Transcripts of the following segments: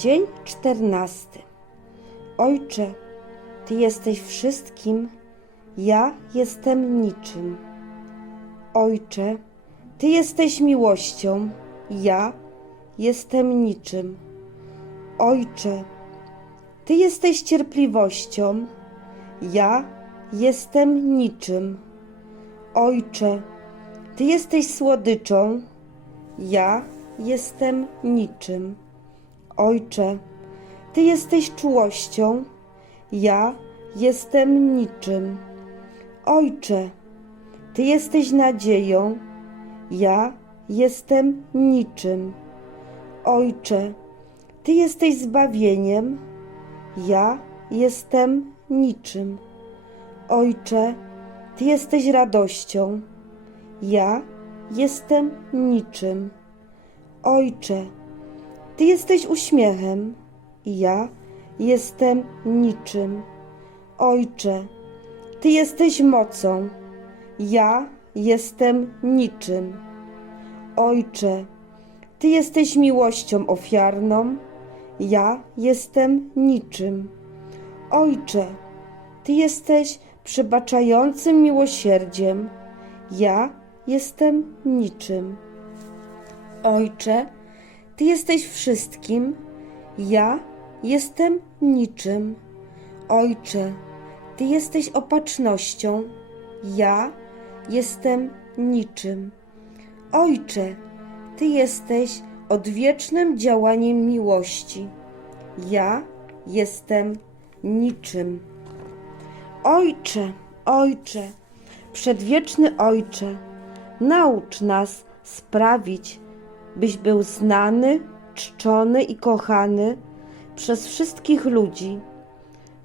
Dzień czternasty. Ojcze, Ty jesteś wszystkim, ja jestem niczym. Ojcze, Ty jesteś miłością, ja jestem niczym. Ojcze, Ty jesteś cierpliwością, ja jestem niczym. Ojcze, Ty jesteś słodyczą, ja jestem niczym. Ojcze, Ty jesteś czułością, ja jestem niczym. Ojcze, Ty jesteś nadzieją, ja jestem niczym. Ojcze, Ty jesteś zbawieniem, ja jestem niczym. Ojcze, Ty jesteś radością, ja jestem niczym. Ojcze, Ty jesteś uśmiechem, ja jestem niczym. Ojcze, Ty jesteś mocą, ja jestem niczym. Ojcze, Ty jesteś miłością ofiarną, ja jestem niczym. Ojcze, Ty jesteś przebaczającym miłosierdziem, ja jestem niczym. Ojcze, Ty jesteś wszystkim, ja jestem niczym. Ojcze, Ty jesteś opatrznością, ja jestem niczym. Ojcze, Ty jesteś odwiecznym działaniem miłości, ja jestem niczym. Ojcze, Ojcze, przedwieczny Ojcze, naucz nas sprawić, byś był znany, czczony i kochany przez wszystkich ludzi.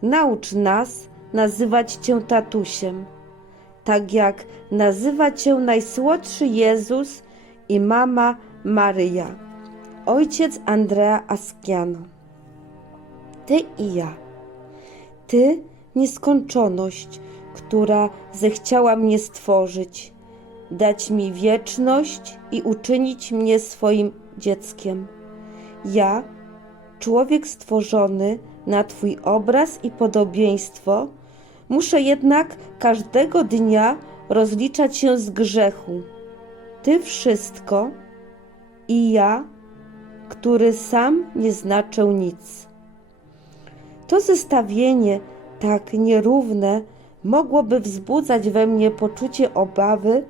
Naucz nas nazywać Cię tatusiem, tak jak nazywa Cię najsłodszy Jezus i mama Maryja, ojciec Andrea Askiano. Ty i ja. Ty nieskończoność, która zechciała mnie stworzyć, dać mi wieczność i uczynić mnie swoim dzieckiem. Ja, człowiek stworzony na Twój obraz i podobieństwo, muszę jednak każdego dnia rozliczać się z grzechu. Ty wszystko i ja, który sam nie znaczę nic. To zestawienie tak nierówne mogłoby wzbudzać we mnie poczucie obawy,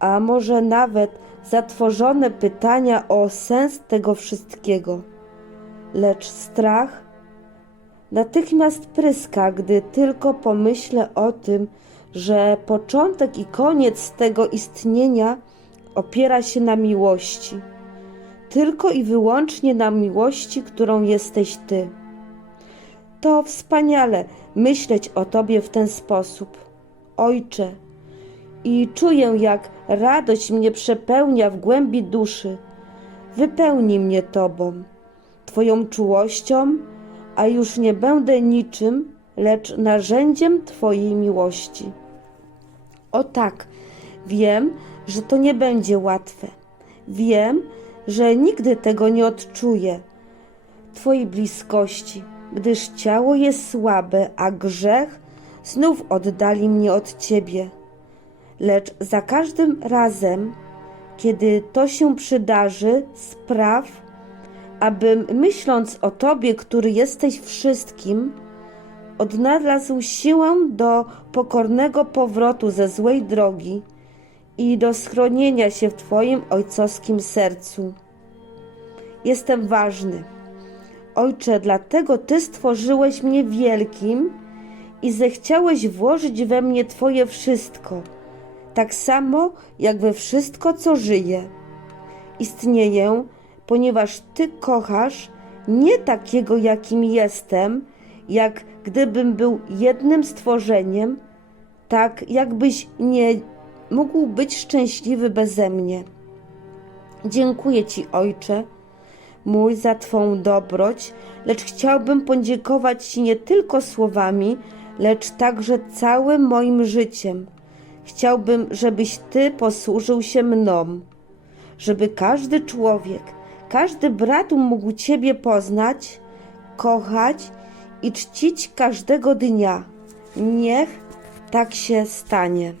a może nawet zatworzone pytania o sens tego wszystkiego. Lecz strach natychmiast pryska, gdy tylko pomyślę o tym, że początek i koniec tego istnienia opiera się na miłości. Tylko i wyłącznie na miłości, którą jesteś Ty. To wspaniale myśleć o Tobie w ten sposób. Ojcze, i czuję, jak radość mnie przepełnia w głębi duszy. Wypełnij mnie Tobą, Twoją czułością, a już nie będę niczym, lecz narzędziem Twojej miłości. O tak, wiem, że to nie będzie łatwe. Wiem, że nigdy tego nie odczuję. Twojej bliskości, gdyż ciało jest słabe, a grzech znów oddali mnie od Ciebie. Lecz za każdym razem, kiedy to się przydarzy, spraw, abym myśląc o Tobie, który jesteś wszystkim, odnalazł siłę do pokornego powrotu ze złej drogi i do schronienia się w Twoim ojcowskim sercu. Jestem ważny. Ojcze, dlatego Ty stworzyłeś mnie wielkim i zechciałeś włożyć we mnie Twoje wszystko, tak samo jak we wszystko, co żyje. Istnieję, ponieważ Ty kochasz nie takiego, jakim jestem, jak gdybym był jednym stworzeniem, tak jakbyś nie mógł być szczęśliwy beze mnie. Dziękuję Ci, Ojcze, mój, za Twą dobroć, lecz chciałbym podziękować Ci nie tylko słowami, lecz także całym moim życiem. Chciałbym, żebyś Ty posłużył się mną, żeby każdy człowiek, każdy brat mógł Ciebie poznać, kochać i czcić każdego dnia. Niech tak się stanie.